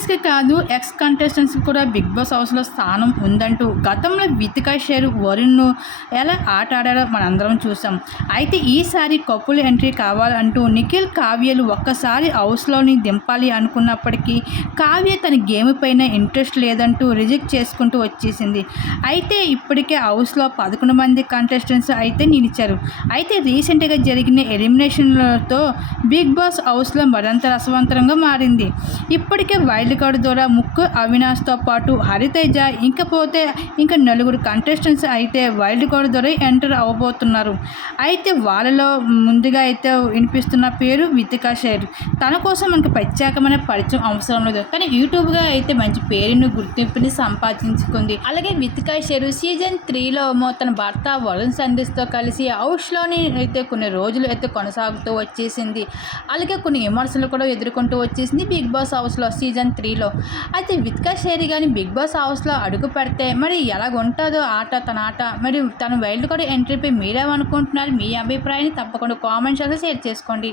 కంటెస్టెంట్స్కి కాదు ఎక్స్ కంటెస్టెంట్స్కి కూడా big boss హౌస్లో స్థానం ఉందంటూ గతంలో వితికా షేర్ వరుణ్ను ఎలా ఆట ఆడారో మనందరం చూసాం అయితే ఈసారి కప్పులు ఎంట్రీ కావాలంటూ నిఖిల్ కావ్యలు ఒక్కసారి హౌస్లోని దింపాలి అనుకున్నప్పటికీ కావ్య తన గేమ్ పైన ఇంట్రెస్ట్ లేదంటూ రిజెక్ట్ చేసుకుంటూ వచ్చేసింది. అయితే ఇప్పటికే హౌస్లో పదకొండు మంది కంటెస్టెంట్స్ అయితే నిలిచారు. అయితే రీసెంట్గా జరిగిన ఎలిమినేషన్లతో బిగ్ బాస్ హౌస్లో మరింత రసవంతరంగా మారింది. ఇప్పటికే వైల్డ్ కార్డు ద్వారా ముక్కు అవినాష్తో పాటు హరితేజ ఇంకపోతే ఇంకా నలుగురు కంటెస్టెంట్స్ అయితే వైల్డ్ కార్డు ద్వారా ఎంటర్ అవ్వబోతున్నారు అయితే వాళ్ళలో ముందుగా అయితే వినిపిస్తున్న పేరు వితికా షేర్ తన కోసం మనకు ప్రత్యేకమైన పరిచయం అవసరం లేదు. కానీ యూట్యూబ్గా అయితే మంచి పేరును గుర్తింపుని సంపాదించుకుంది. అలాగే వితికా షేరు సీజన్ త్రీలో తన భర్త వరుణ్ సందేశ్తో కలిసి హౌస్లోని అయితే కొన్ని రోజులు అయితే కొనసాగుతూ వచ్చేసింది. అలాగే కొన్ని విమర్శలు కూడా ఎదుర్కొంటూ వచ్చేసింది. బిగ్ బాస్ హౌస్లో సీజన్ త్రీలో అయితే విత్కా షేరి కానీ బిగ్ బాస్ హౌస్లో అడుగు పెడితే మరి ఎలాగుంటుందో ఆట తన ఆట? మరి తను వైల్డ్ కార్డ్ ఎంట్రీపై మీరేమనుకుంటున్నారు? మీ అభిప్రాయాన్ని తప్పకుండా కామెంట్స్ షేర్ చేసుకోండి.